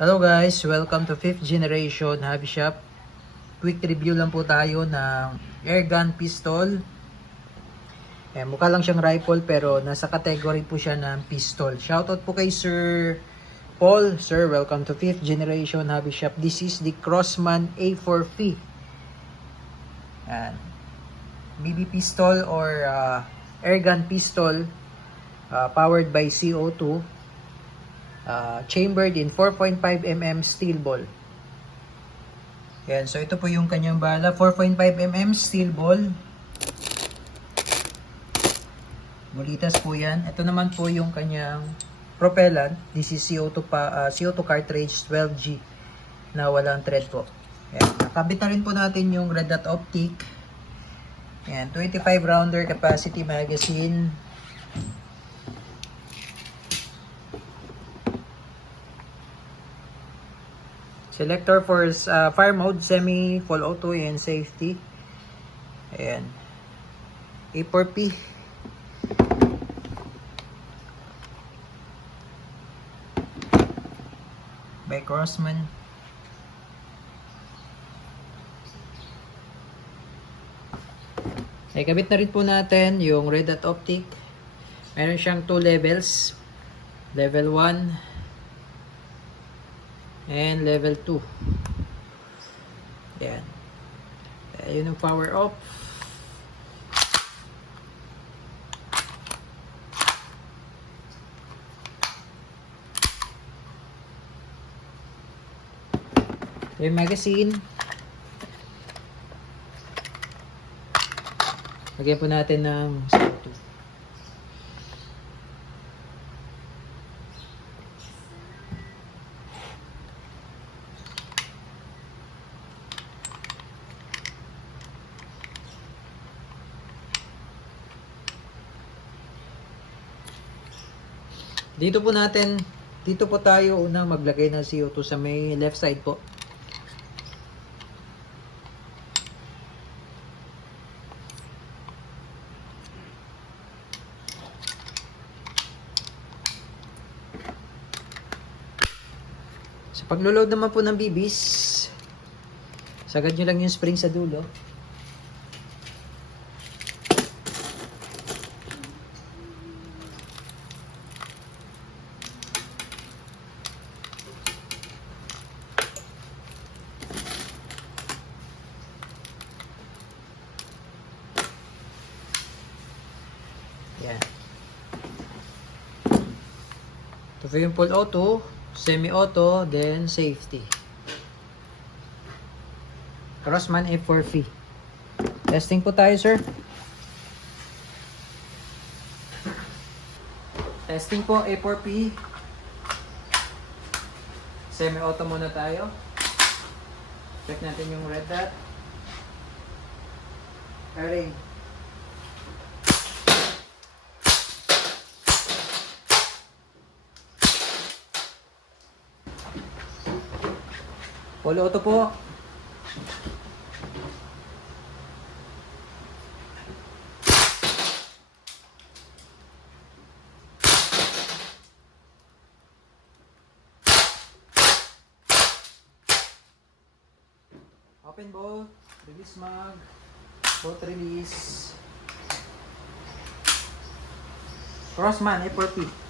Hello guys, welcome to 5th generation hobby shop. Quick review lang po tayo ng air gun pistol. Mukha lang siyang rifle pero nasa category po siya ng pistol. Shoutout po kay Sir Paul. Sir, welcome to 5th generation hobby shop. This is the Crossman A4P. Yan. BB pistol or air gun pistol powered by CO2. Chambered in 4.5mm steel ball. Yan, so ito po yung kanyang bala, 4.5mm steel ball. Bulitas po yan. Ito naman po yung kanyang propellant. This is CO2 cartridge 12G na walang thread po. Yan, nakabit na rin po natin yung red dot optic. Yan, 25 rounder capacity magazine. Selector for fire mode, semi, full auto, and safety. Ayan. A4P. By Crossman. Ay, kabit na rin po natin yung red dot optic. Meron siyang 2 levels. Level 1. And level 2. Ayan. Ayun yung power off. Yung magazine. Lagyan po natin ng CO2. Dito po tayo unang maglagay ng CO2 sa may left side po. Sa paglo-load naman po ng BBs, sagad nyo lang yung spring sa dulo. Yan. Ito po yung full auto, semi-auto, then safety. Crossman A4P. Testing po tayo, sir. Testing po A4P. Semi-auto muna tayo. Check natin yung red dot. Array. Full auto po. Open bolt, release mag, bolt release. Crossman A4P.